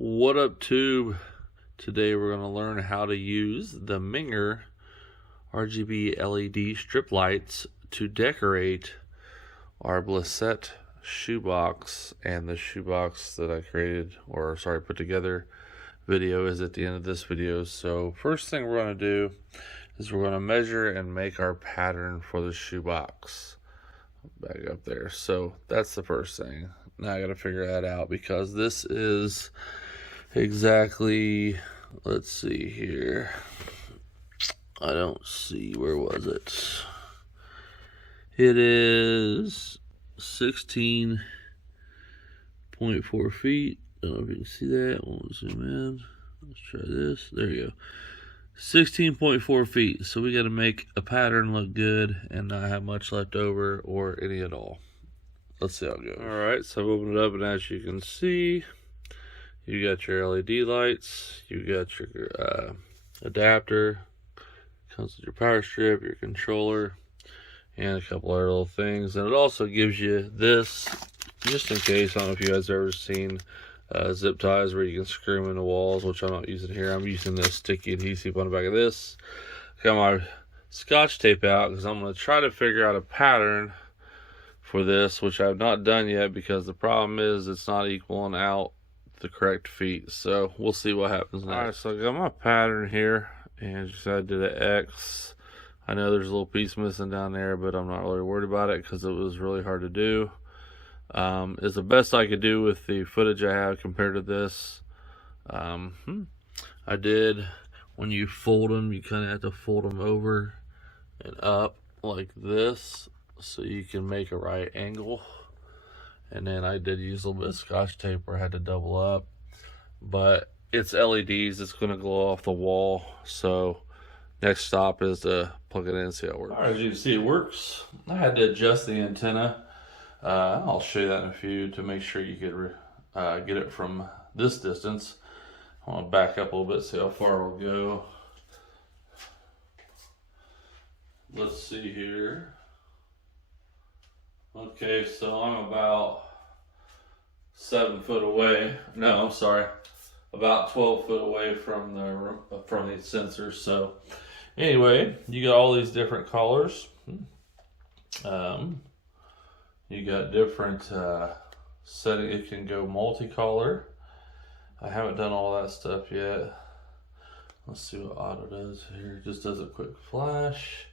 What up, tube? Today we're going to learn how to use the MINGER RGB LED strip lights to decorate our Blisset shoebox, and the shoebox that I put together video is at the end of this video. So first thing we're going to do is we're going to measure and make our pattern for the shoebox. Back up there. So that's the first thing. Now I got to figure that out because this is exactly, let's see here, I don't see, where was it? It is 16.4 feet. I don't know if you can see that. I won't zoom in. Let's try this. There you go. 16.4 feet. So we got to make a pattern look good and not have much left over or any at all. Let's see how it goes. Alright, so I've opened it up, and as you can see, you got your LED lights, you got your adapter, comes with your power strip, your controller, and a couple other little things. And it also gives you this, just in case. I don't know if you guys have ever seen zip ties where you can screw them in the walls, which I'm not using here. I'm using this sticky adhesive on the back of this. Got my Scotch tape out because I'm going to try to figure out a pattern for this, which I've not done yet because the problem is it's not equaling out the correct feet. So we'll see what happens next. Alright, so I got my pattern here, and just I did an X. I know there's a little piece missing down there, but I'm not really worried about it because it was really hard to do. It's the best I could do with the footage I have compared to this. I did, when you fold them, you kind of have to fold them over and up like this so you can make a right angle. And then I did use a little bit of Scotch tape where I had to double up, but it's LEDs, it's going to glow off the wall. So next stop is to plug it in and see how it works. Alright, as you can see, it works. I had to adjust the antenna. I'll show you that in a few to make sure you could get it from this distance. I want to back up a little bit, see how far we'll go. Let's see here. Okay, so I'm about 7 foot away. No, I'm sorry, about 12 foot away from the sensors. So anyway, you got all these different colors. You got different setting. It can go multicolor. I haven't done all that stuff yet. Let's see what auto does here. It just does a quick flash.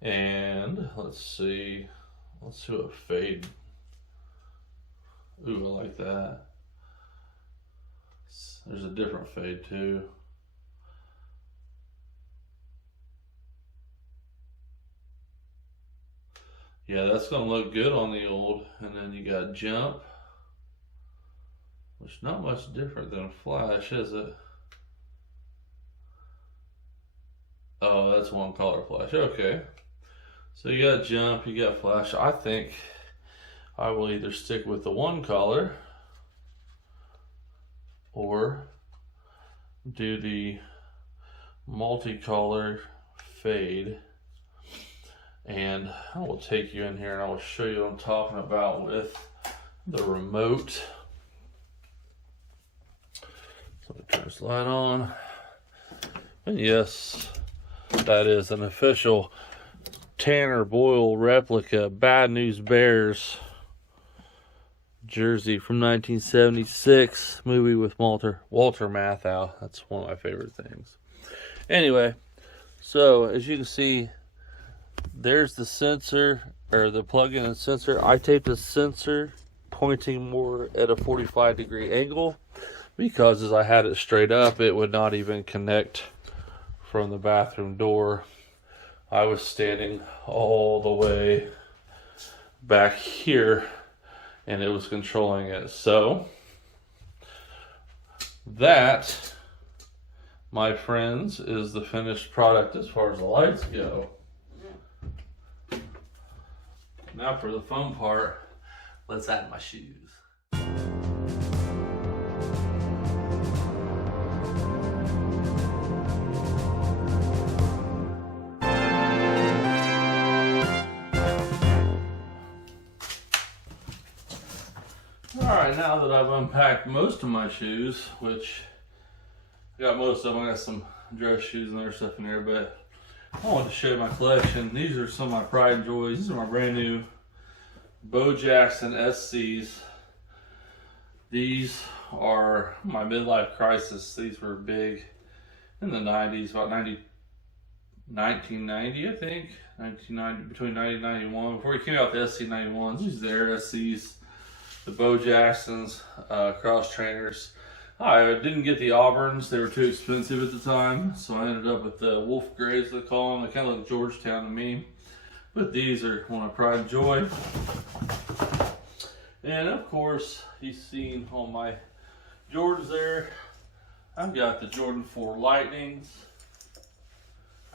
And let's see what fade. Ooh, I like that. There's a different fade too. Yeah, that's gonna look good on the old. And then you got jump, which is not much different than a flash, is it? Oh, that's one color flash. Okay. So you got jump, you got flash. I think I will either stick with the one color or do the multicolor fade. And I will take you in here and I will show you what I'm talking about with the remote. So let me turn this light on. And yes, that is an official Tanner Boyle replica Bad News Bears jersey from 1976 movie with Walter Matthau. That's one of my favorite things. Anyway, so as you can see, there's the sensor, or the plug-in and sensor. I taped the sensor pointing more at a 45-degree angle because as I had it straight up, it would not even connect from the bathroom door. I was standing all the way back here and it was controlling it. So that, my friends, is the finished product as far as the lights go. Now for the fun part, let's add my shoes. Alright, Alright, now that I've unpacked most of my shoes, which I got most of them, I got some dress shoes and other stuff in there, but I wanted to show you my collection. These are some of my pride and joys. These are my brand new Bo Jackson SCs. These are my midlife crisis. These were big in the 90s, about 1990, I think. 1990, between 90 and 91. Before we came out with the SC 91s, these are the Air SCs, the Bo Jacksons, cross trainers. I didn't get the Auburns. They were too expensive at the time, so I ended up with the Wolf Grays, they call them. They kind of look Georgetown to me. But these are one of pride and joy. And of course, you've seen all my Jordans there. I've got the Jordan 4 Lightnings.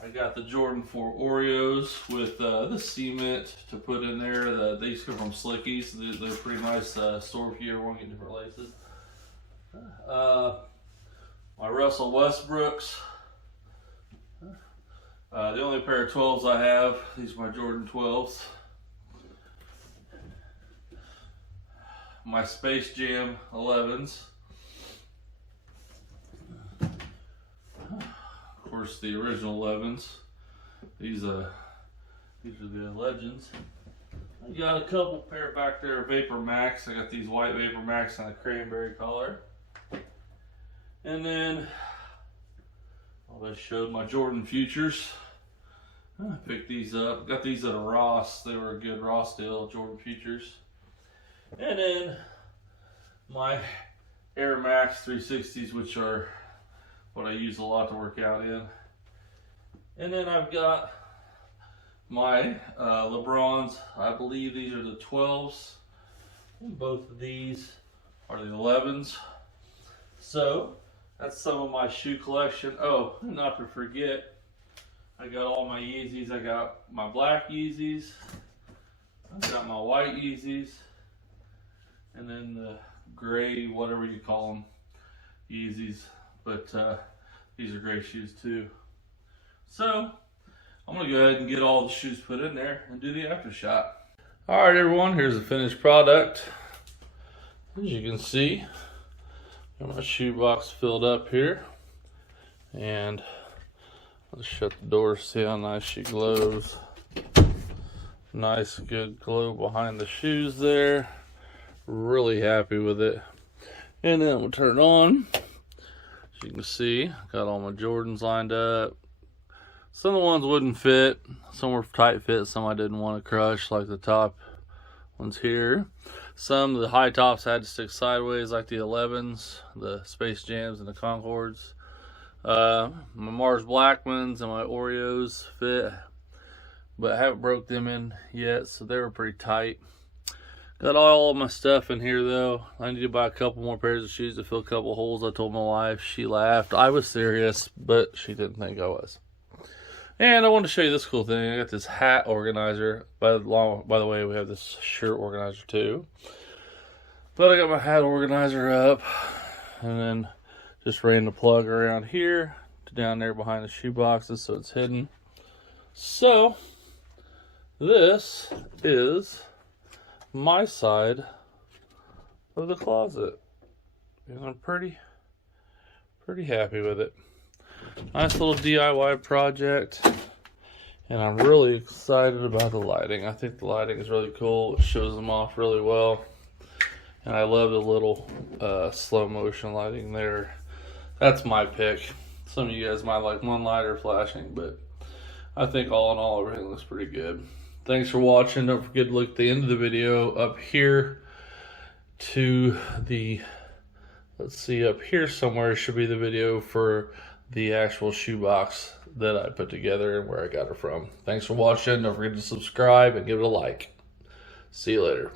I got the Jordan 4 Oreos with the cement to put in there. These come from Slickies. They're pretty nice store if you ever want to get different laces. My Russell Westbrooks. The only pair of 12s I have. These are my Jordan 12s. My Space Jam 11s. Of course, the original 11s. These are the Legends. I got a couple pair back there of Vapor Max. I got these white Vapor Max in a cranberry color. And then I showed my Jordan Futures. I picked these up. Got these at a Ross. They were a good Ross deal, Jordan Futures. And then my Air Max 360s, which are what I use a lot to work out in. And then I've got my LeBrons. I believe these are the 12s. And both of these are the 11s. So that's some of my shoe collection. Oh, not to forget, I got all my Yeezys. I got my black Yeezys. I got my white Yeezys. And then the gray, whatever you call them, Yeezys. But these are great shoes too. So I'm gonna go ahead and get all the shoes put in there and do the after shot. All right, everyone, here's the finished product. As you can see, got my shoe box filled up here. And let's shut the door, see how nice she glows. Nice, good glow behind the shoes there. Really happy with it. And then we'll turn it on. As you can see, got all my Jordans lined up. Some of the ones wouldn't fit. Some were tight fit, some I didn't want to crush, like the top ones here. Some of the high tops had to stick sideways, like the 11s, the Space Jams, and the Concords. My Mars Blackmans and my Oreos fit, but I haven't broke them in yet, so they were pretty tight. Got all of my stuff in here though. I need to buy a couple more pairs of shoes to fill a couple holes. I told my wife, she laughed. I was serious, but she didn't think I was. And I wanted to show you this cool thing. I got this hat organizer. By the way, we have this shirt organizer too. But I got my hat organizer up, and then just ran the plug around here to down there behind the shoe boxes so it's hidden. So this is my side of the closet, and I'm pretty happy with it. Nice little DIY project, and I'm really excited about the lighting. I think the lighting is really cool. It shows them off really well, and I love the little slow motion lighting there. That's my pick. Some of you guys might like one lighter flashing, but I think all in all everything looks pretty good. Thanks for watching. Don't forget to look at the end of the video up here to the, let's see, up here somewhere should be the video for the actual shoebox that I put together and where I got it from. Thanks for watching. Don't forget to subscribe and give it a like. See you later.